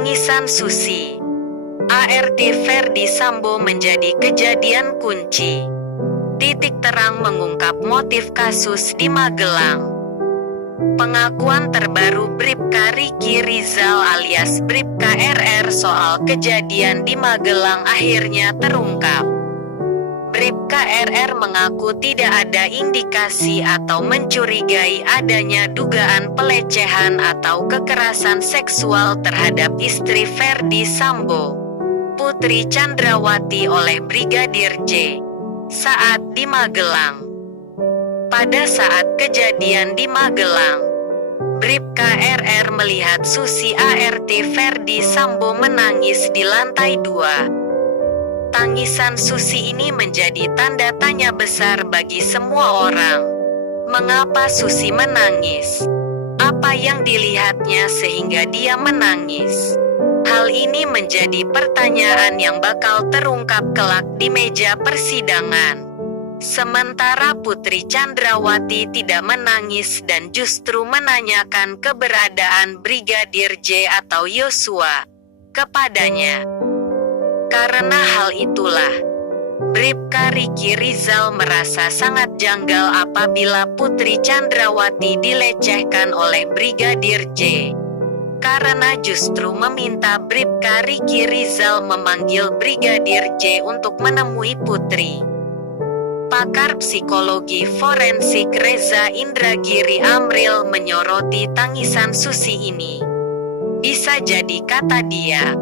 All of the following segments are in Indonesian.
Tangisan Susi. ART Ferdi Sambo menjadi kejadian kunci. Titik terang mengungkap motif kasus di Magelang. Pengakuan terbaru Bribka Riki Rizal alias Bribka RR soal kejadian di Magelang akhirnya terungkap. Bribka RR mengaku tidak ada indikasi atau mencurigai adanya dugaan pelecehan atau kekerasan seksual terhadap istri Ferdi Sambo, Putri Chandrawati oleh Brigadir J saat di Magelang. Pada saat kejadian di Magelang, Bribka RR melihat Susi ART Ferdi Sambo menangis di lantai 2. Tangisan Susi ini menjadi tanda tanya besar bagi semua orang. Mengapa Susi menangis? Apa yang dilihatnya sehingga dia menangis? Hal ini menjadi pertanyaan yang bakal terungkap kelak di meja persidangan. Sementara Putri Chandrawati tidak menangis dan justru menanyakan keberadaan Brigadir J atau Yosua kepadanya. Karena hal itulah, Bribka Riki Rizal merasa sangat janggal apabila Putri Chandrawati dilecehkan oleh Brigadir J. Karena justru meminta Bribka Riki Rizal memanggil Brigadir J untuk menemui Putri. Pakar psikologi forensik Reza Indragiri Amril menyoroti tangisan Susi ini. Bisa jadi kata dia,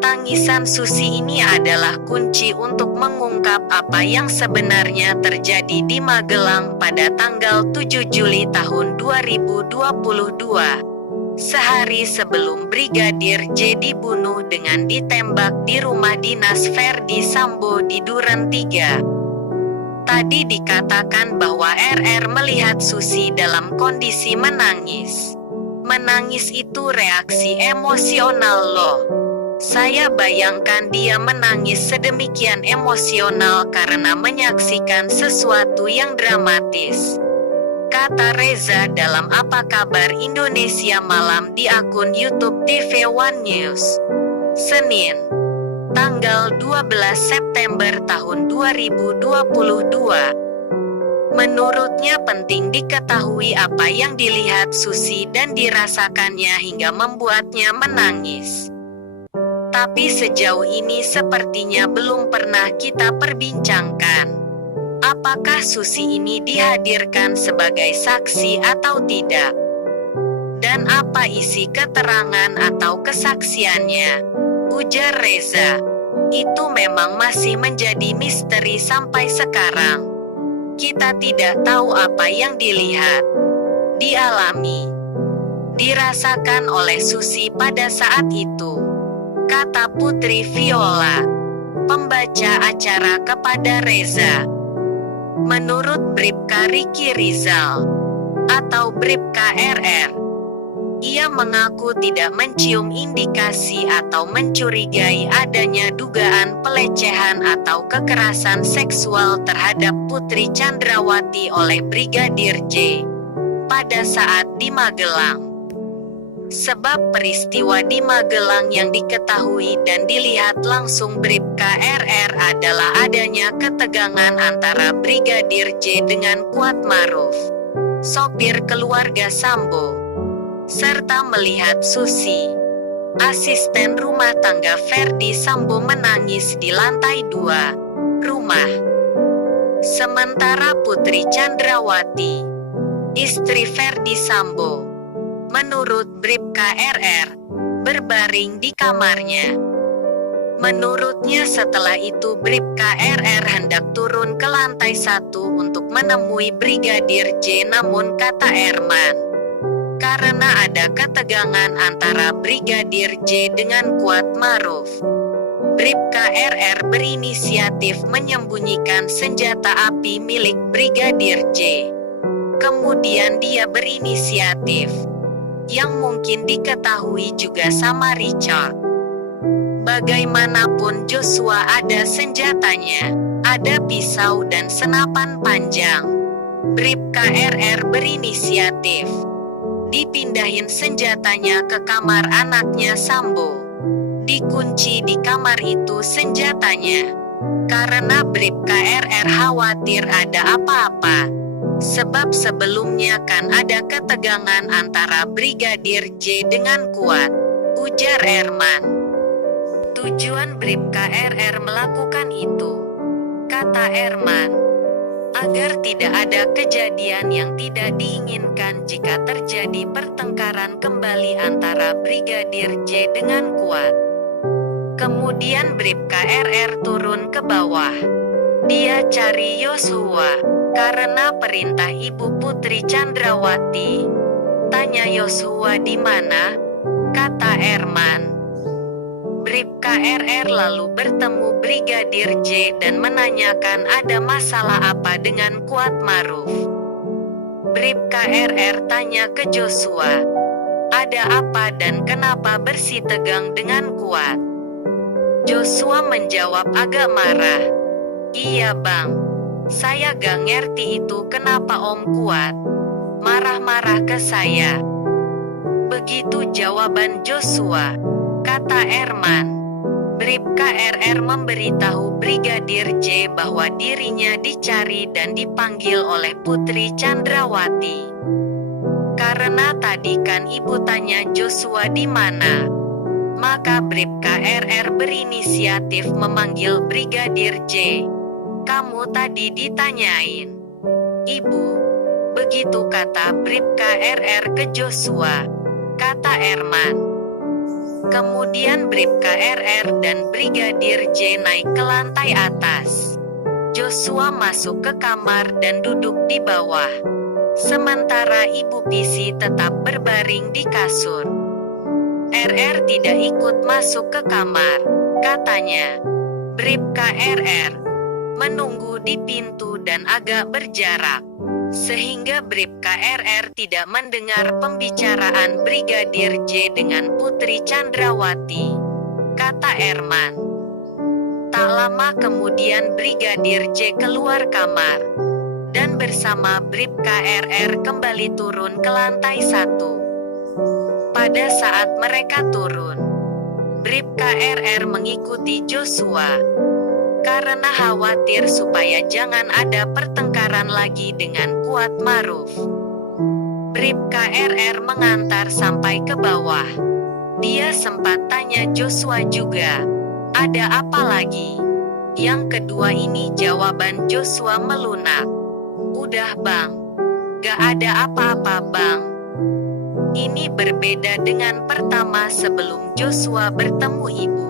tangisan Susi ini adalah kunci untuk mengungkap apa yang sebenarnya terjadi di Magelang pada tanggal 7 Juli tahun 2022. Sehari sebelum Brigadir J dibunuh dengan ditembak di rumah dinas Ferdi Sambo di Duren 3. Tadi dikatakan bahwa RR melihat Susi dalam kondisi menangis. Menangis itu reaksi emosional loh. Saya bayangkan dia menangis sedemikian emosional karena menyaksikan sesuatu yang dramatis, kata Reza dalam Apa Kabar Indonesia Malam di akun YouTube TV One News. Senin, tanggal 12 September tahun 2022. Menurutnya penting diketahui apa yang dilihat Susi dan dirasakannya hingga membuatnya menangis. Tapi sejauh ini sepertinya belum pernah kita perbincangkan. Apakah Susi ini dihadirkan sebagai saksi atau tidak? Dan apa isi keterangan atau kesaksiannya? Ujar Reza. Itu memang masih menjadi misteri sampai sekarang. Kita tidak tahu apa yang dilihat, dialami, dirasakan oleh Susi pada saat itu, kata Putri Viola, pembaca acara kepada Reza. Menurut Bribka Riki Rizal atau Bribka RR, ia mengaku tidak mencium indikasi atau mencurigai adanya dugaan pelecehan atau kekerasan seksual terhadap Putri Chandrawati oleh Brigadir J pada saat di Magelang. Sebab peristiwa di Magelang yang diketahui dan dilihat langsung Bribka RR adalah adanya ketegangan antara Brigadir J dengan Kuatmaruf, sopir keluarga Sambo, serta melihat Susi, asisten rumah tangga Ferdi Sambo menangis di lantai 2 rumah. Sementara Putri Chandrawati, istri Ferdi Sambo, menurut Bribka RR, berbaring di kamarnya. Menurutnya setelah itu Bribka RR hendak turun ke lantai 1 untuk menemui Brigadir J, namun kata Erman, karena ada ketegangan antara Brigadir J dengan Kuatmaruf, Bribka RR berinisiatif menyembunyikan senjata api milik Brigadir J. Kemudian dia berinisiatif, yang mungkin diketahui juga sama Richard. Bagaimanapun Joshua ada senjatanya, ada pisau dan senapan panjang. Bribka RR berinisiatif, dipindahin senjatanya ke kamar anaknya Sambo. dikunci di kamar itu senjatanya. Karena Bribka RR khawatir ada apa-apa. Sebab sebelumnya kan ada ketegangan antara Brigadir J dengan Kuat, ujar Erman. Tujuan Bribka RR melakukan itu, kata Erman, agar tidak ada kejadian yang tidak diinginkan jika terjadi pertengkaran kembali antara Brigadir J dengan Kuat. Kemudian Bribka RR turun ke bawah. Dia cari Yosua, karena perintah Ibu Putri Chandrawati. Tanya Yosua di mana? Kata Erman. Bribka RR lalu bertemu Brigadir J dan menanyakan ada masalah apa dengan Kuat Maruf. Bribka RR tanya ke Joshua, ada apa dan kenapa bersitegang dengan Kuat? Joshua menjawab agak marah. Iya bang, saya gak ngerti itu kenapa Om Kuat marah-marah ke saya. Begitu jawaban Joshua, kata Erman. Bribka RR memberitahu Brigadir J bahwa dirinya dicari dan dipanggil oleh Putri Chandrawati. Karena tadi kan ibu tanya Joshua di mana, maka Bribka RR berinisiatif memanggil Brigadir J. Kamu tadi ditanyain Ibu, begitu kata Bribka RR ke Joshua, kata Erman. Kemudian Bribka RR dan Brigadir J naik ke lantai atas. Joshua masuk ke kamar dan duduk di bawah. Sementara Ibu Pisi tetap berbaring di kasur. RR tidak ikut masuk ke kamar, katanya. Bribka RR menunggu di pintu dan agak berjarak, sehingga Bribka RR tidak mendengar pembicaraan Brigadir J dengan Putri Chandrawati, kata Erman. Tak lama kemudian Brigadir J keluar kamar, dan bersama Bribka RR kembali turun ke lantai 1. Pada saat mereka turun, Bribka RR mengikuti Joshua, karena khawatir supaya jangan ada pertengkaran lagi dengan Kuat Maruf. Bribka RR mengantar sampai ke bawah. Dia sempat tanya Joshua juga, ada apa lagi? Yang kedua ini jawaban Joshua melunak. Udah bang, gak ada apa-apa bang. Ini berbeda dengan pertama sebelum Joshua bertemu ibu.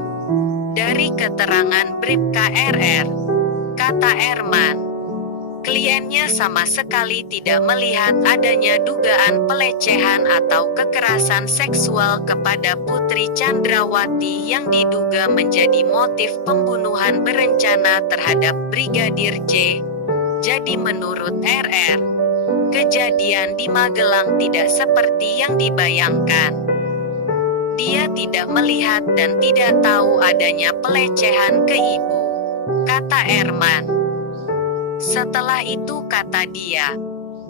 Dari keterangan Bribka RR, kata Erman, kliennya sama sekali tidak melihat adanya dugaan pelecehan atau kekerasan seksual kepada Putri Chandrawati yang diduga menjadi motif pembunuhan berencana terhadap Brigadir J. Jadi menurut RR, kejadian di Magelang tidak seperti yang dibayangkan. Dia tidak melihat dan tidak tahu adanya pelecehan ke ibu, kata Erman. Setelah itu kata dia,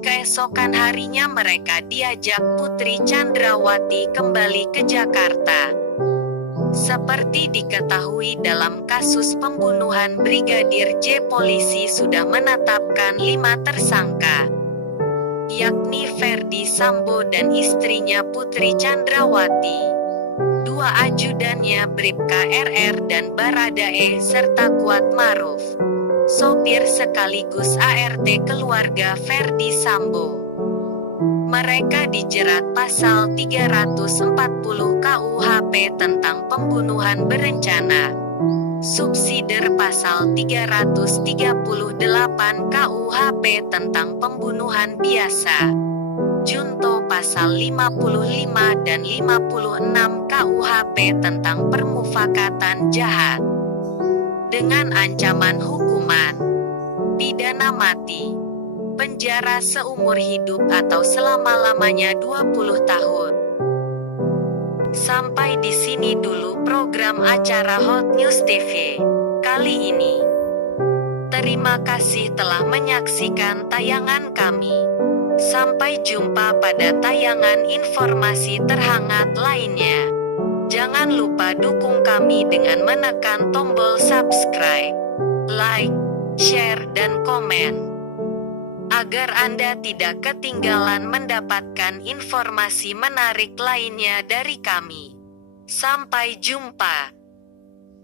keesokan harinya mereka diajak Putri Chandrawati kembali ke Jakarta. Seperti diketahui dalam kasus pembunuhan Brigadir J, polisi sudah menetapkan 5 tersangka, yakni Ferdi Sambo dan istrinya Putri Chandrawati, 2 ajudannya Bribka RR dan Baradae serta Kuat Maruf, sopir sekaligus ART keluarga Ferdi Sambo. Mereka dijerat pasal 340 KUHP tentang pembunuhan berencana, subsider pasal 338 KUHP tentang pembunuhan biasa, junto pasal 55 dan 56 KUHP tentang permufakatan jahat, dengan ancaman hukuman pidana mati, penjara seumur hidup atau selama-lamanya 20 tahun. Sampai di sini dulu program acara Hot News TV kali ini. Terima kasih telah menyaksikan tayangan kami. Sampai jumpa pada tayangan informasi terhangat lainnya. Jangan lupa dukung kami dengan menekan tombol subscribe, like, share, dan komen, agar Anda tidak ketinggalan mendapatkan informasi menarik lainnya dari kami. Sampai jumpa.